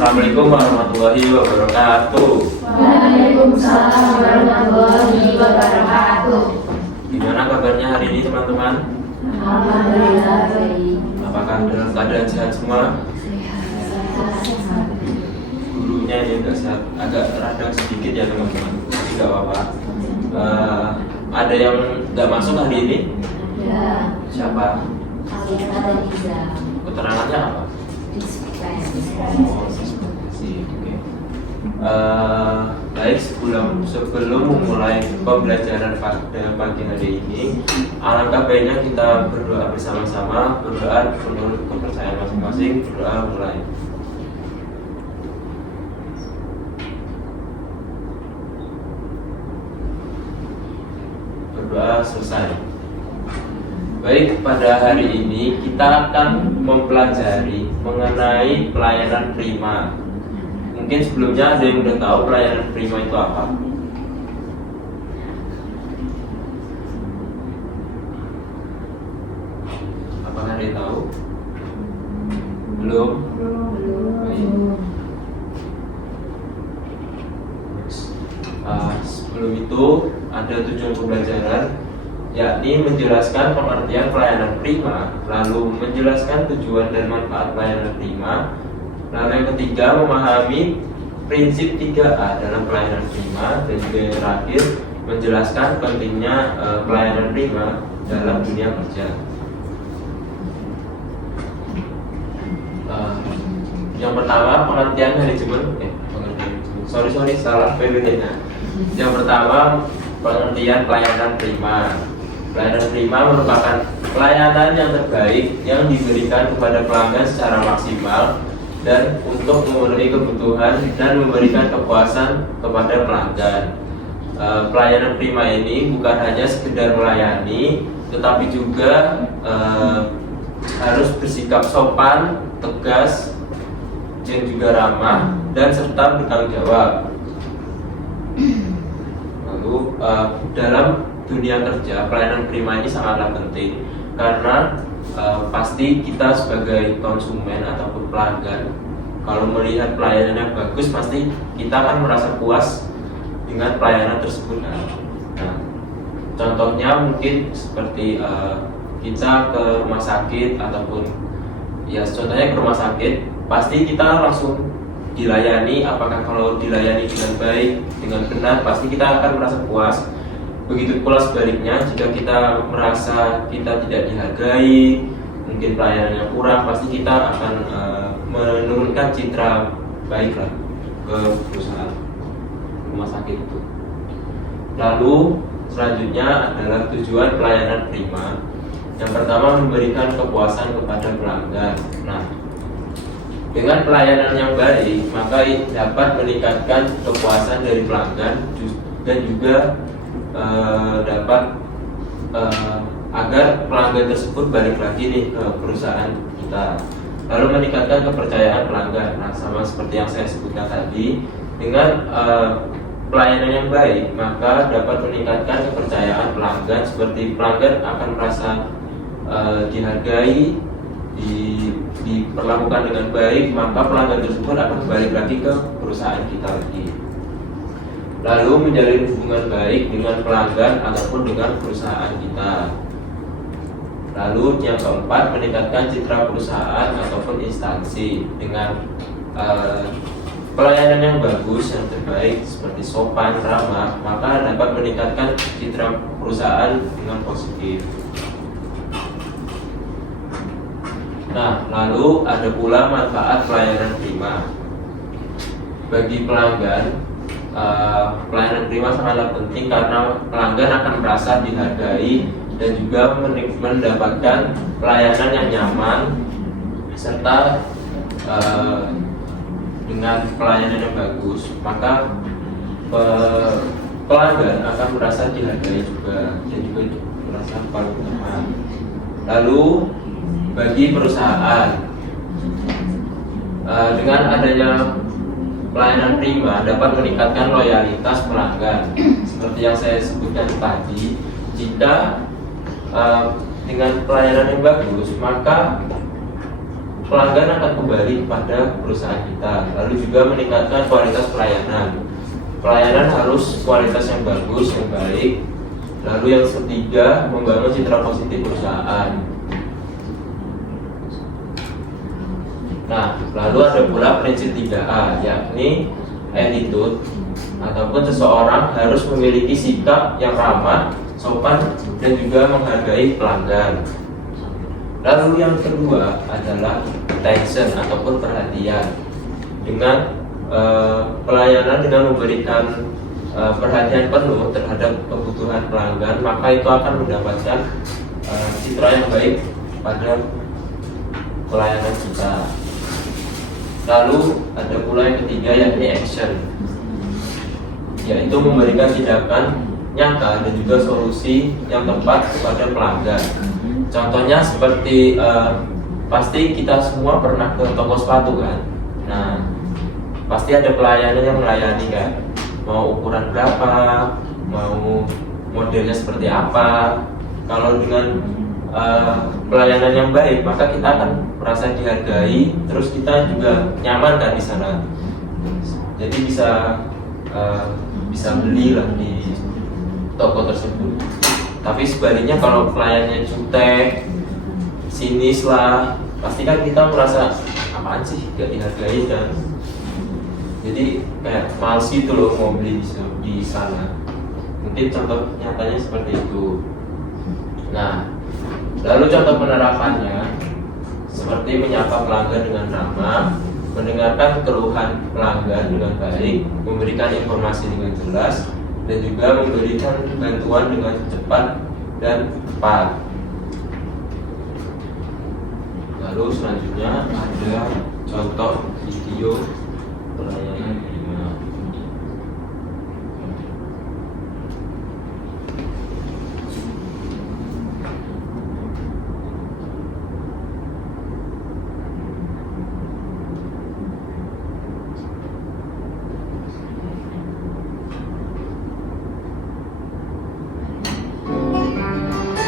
Assalamualaikum warahmatullahi wabarakatuh. Waalaikumsalam warahmatullahi wabarakatuh. Gimana kabarnya hari ini teman-teman? Alhamdulillah baik. Apakah dalam keadaan sehat semua? Gurunya ini udah sehat, agak radang sedikit ya teman-teman. Tidak apa-apa. Ada yang nggak masuk hari ini? Ya, Siapa? ada Liza. Keterangannya apa? Oh, siswasi. Oke. Baik, sebelum memulai pembelajaran pada pagi hari ini, alangkah baiknya kita berdoa bersama-sama. Berdoa menurut kepercayaan masing-masing. Berdoa mulai. Berdoa selesai. Baik, pada hari ini kita akan mempelajari mengenai pelayanan prima. Mungkin sebelumnya ada yang udah tahu pelayanan prima itu apa? Apakah ada yang tahu? Belum? Baik. Sebelum itu ada tujuan pembelajaran, yakni menjelaskan pengertian pelayanan prima, lalu menjelaskan tujuan dan manfaat pelayanan prima, lalu yang ketiga memahami prinsip 3A dalam pelayanan prima, dan juga yang terakhir menjelaskan pentingnya pelayanan prima dalam dunia kerja. Yang pertama pengertian manajemen, salah PPT-nya. Yang pertama pengertian pelayanan prima. Pelayanan prima merupakan pelayanan yang terbaik yang diberikan kepada pelanggan secara maksimal dan untuk memenuhi kebutuhan dan memberikan kepuasan kepada pelanggan. Pelayanan prima ini bukan hanya sekedar melayani, tetapi juga harus bersikap sopan, tegas, dan juga ramah, dan serta bertanggung jawab. Lalu dalam dunia kerja, pelayanan prima ini sangatlah penting karena pasti kita sebagai konsumen ataupun pelanggan, kalau melihat pelayanan yang bagus, pasti kita akan merasa puas dengan pelayanan tersebut. Nah, contohnya mungkin seperti kita ke rumah sakit ataupun contohnya ke rumah sakit, pasti kita langsung dilayani. Apakah kalau dilayani dengan baik, dengan benar, pasti kita akan merasa puas. Begitu pula sebaliknya, jika kita merasa kita tidak dihargai, mungkin pelayanannya kurang, pasti kita akan menurunkan citra baiklah ke perusahaan rumah sakit itu. Lalu selanjutnya adalah tujuan pelayanan prima. Yang pertama memberikan kepuasan kepada pelanggan. Nah, dengan pelayanan yang baik, maka dapat meningkatkan kepuasan dari pelanggan dan juga dapat agar pelanggan tersebut balik lagi nih ke perusahaan kita. Lalu meningkatkan kepercayaan pelanggan. Nah, sama seperti yang saya sebutkan tadi, dengan pelayanan yang baik, maka dapat meningkatkan kepercayaan pelanggan. Seperti pelanggan akan merasa dihargai, diperlakukan dengan baik, maka pelanggan tersebut akan balik lagi ke perusahaan kita lagi. Lalu menjalin hubungan baik dengan pelanggan ataupun dengan perusahaan kita. Lalu yang keempat, meningkatkan citra perusahaan ataupun instansi dengan pelayanan yang bagus, yang terbaik, seperti sopan, ramah, maka dapat meningkatkan citra perusahaan dengan positif. Nah, lalu ada pula manfaat pelayanan prima. Bagi pelanggan, pelayanan prima sangatlah penting karena pelanggan akan merasa dihargai dan juga mendapatkan pelayanan yang nyaman, serta dengan pelayanan yang bagus, maka pelanggan akan merasa dihargai juga dan juga merasa paling nyaman. Lalu bagi perusahaan, dengan adanya pelayanan prima dapat meningkatkan loyalitas pelanggan. Seperti yang saya sebutkan tadi, jika dengan pelayanan yang bagus, maka pelanggan akan kembali kepada perusahaan kita. Lalu juga meningkatkan kualitas pelayanan. Pelayanan harus kualitas yang bagus, yang baik. Lalu yang ketiga, membangun citra positif perusahaan. Nah, lalu ada pula prinsip 3A, yakni attitude, ataupun seseorang harus memiliki sikap yang ramah, sopan, dan juga menghargai pelanggan. Lalu yang kedua adalah attention ataupun perhatian. Dengan pelayanan dengan memberikan perhatian penuh terhadap kebutuhan pelanggan, maka itu akan mendapatkan citra yang baik pada pelayanan kita. Lalu ada pula yang ketiga, yakni action, yaitu memberikan tindakan nyata dan juga solusi yang tepat kepada pelanggan. Contohnya seperti pasti kita semua pernah ke toko sepatu kan. Nah, pasti ada pelayanan yang melayani kan, mau ukuran berapa, mau modelnya seperti apa. Kalau dengan pelayanan yang baik, maka kita akan merasa dihargai, terus kita juga nyaman kan di sana. Jadi bisa beli lah di toko tersebut. Tapi sebaliknya kalau pelayannya jutek, sinis lah, pasti kan kita merasa apaan sih, gak dihargai kan. Jadi kayak males gitu loh mau beli di sana. Mungkin contoh nyatanya seperti itu. Nah, lalu contoh penerapannya seperti menyapa pelanggan dengan ramah, mendengarkan keluhan pelanggan dengan baik, memberikan informasi dengan jelas, dan juga memberikan bantuan dengan cepat dan tepat. Lalu selanjutnya ada contoh video pelayanan prima.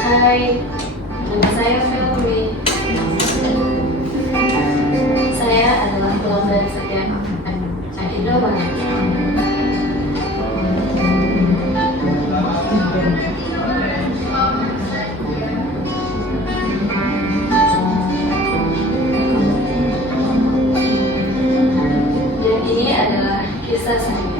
Hai, nama saya Felmi. Saya adalah pelanggan setia Indomaret. Dan ini adalah kisah saya.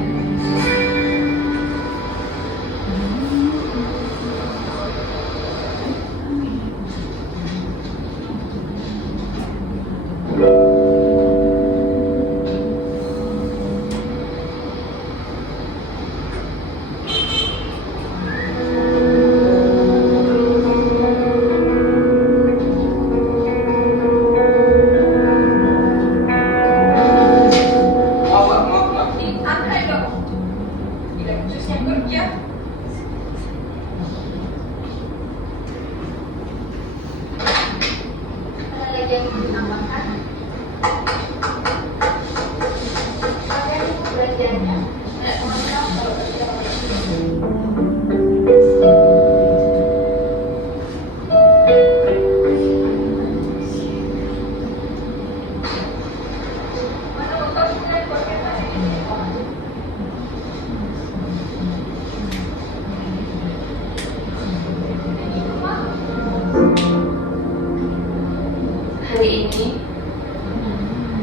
Hari ini,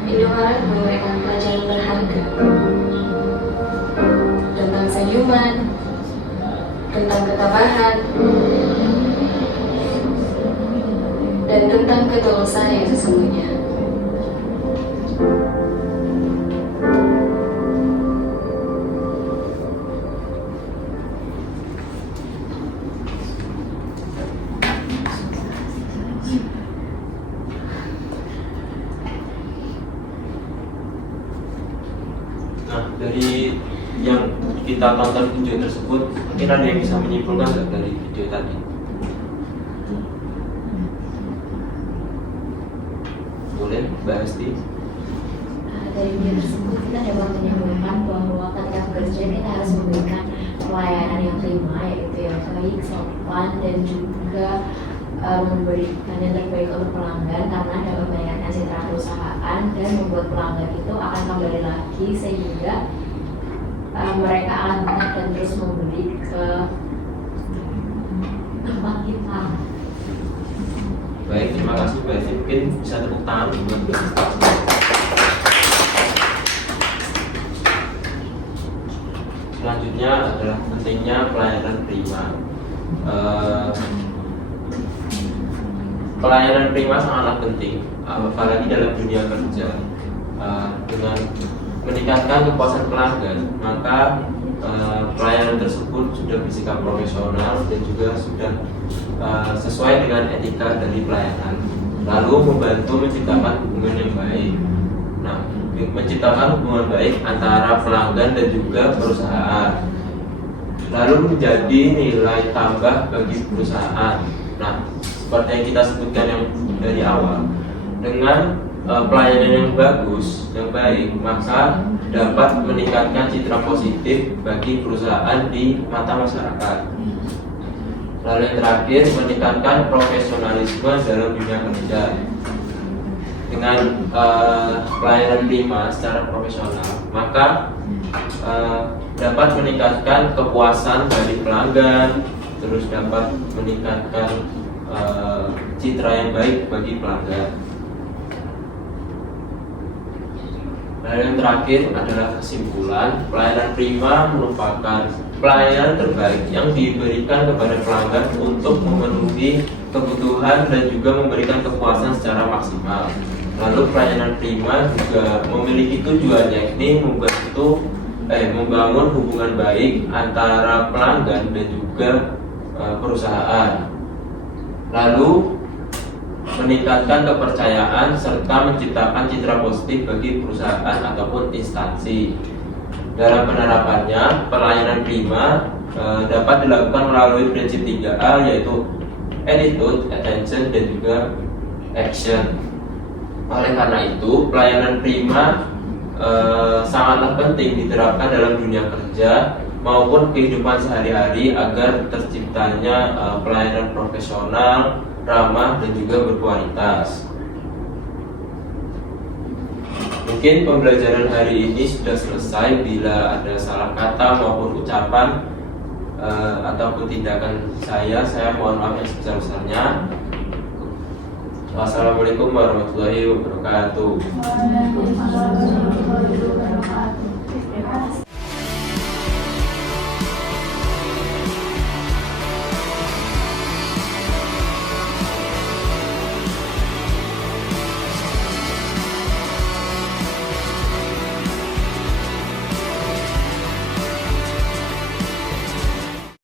Indomaret memberikan pelajaran berharga tentang senyuman, tentang ketabahan, dan tentang ketulusan yang sesungguhnya. Nah, dari yang kita tonton video tersebut, mungkin ada yang bisa menyimpulkan nggak dari video tadi? Boleh, Mbak Asti? Dari video tersebut kita dapat menyimpulkan bahwa ketika bekerja kita harus memberikan pelayanan yang prima, yaitu yang baik, sopan, dan juga memberikan yang terbaik untuk pelanggan karena dapat meningkatkan citra perusahaan. dan membuat pelanggan itu akan kembali lagi sehingga mereka akan banyak dan terus membeli ke tempat kita. Baik, terima kasih Mbak Evi. Mungkin bisa tepuk tangan buat Mbak Evi. Selanjutnya adalah pentingnya pelayanan prima. Pelayanan prima sangatlah penting, apalagi dalam dunia kerja. Dengan meningkatkan kepuasan pelanggan, maka pelayanan tersebut sudah bersikap profesional dan juga sudah sesuai dengan etika dari pelayanan, lalu membantu menciptakan hubungan yang baik. Nah, menciptakan hubungan baik antara pelanggan dan juga perusahaan, lalu menjadi nilai tambah bagi perusahaan. Nah, seperti yang kita sebutkan yang dari awal, dengan pelayanan yang bagus, yang baik, maka dapat meningkatkan citra positif bagi perusahaan di mata masyarakat. Lalu yang terakhir, meningkatkan profesionalisme dalam dunia kerja. Dengan pelayanan prima secara profesional, maka dapat meningkatkan kepuasan dari pelanggan, terus dapat meningkatkan citra yang baik bagi pelanggan. Lalu yang terakhir adalah kesimpulan, pelayanan prima merupakan pelayanan terbaik yang diberikan kepada pelanggan untuk memenuhi kebutuhan dan juga memberikan kepuasan secara maksimal. Lalu pelayanan prima juga memiliki tujuan, yakni membangun hubungan baik antara pelanggan dan juga perusahaan. Lalu meningkatkan kepercayaan serta menciptakan citra positif bagi perusahaan ataupun instansi. Dalam penerapannya, pelayanan prima dapat dilakukan melalui prinsip 3A, yaitu attitude, attention, dan juga action. Oleh karena itu, pelayanan prima sangatlah penting diterapkan dalam dunia kerja maupun kehidupan sehari-hari agar terciptanya pelayanan profesional, ramah, dan juga berkualitas. Mungkin pembelajaran hari ini sudah selesai. Bila ada salah kata maupun ucapan ataupun tindakan saya mohon maaf yang sebesar-besarnya. Wassalamualaikum warahmatullahi wabarakatuh. Waalaikumsalam warahmatullahi wabarakatuh.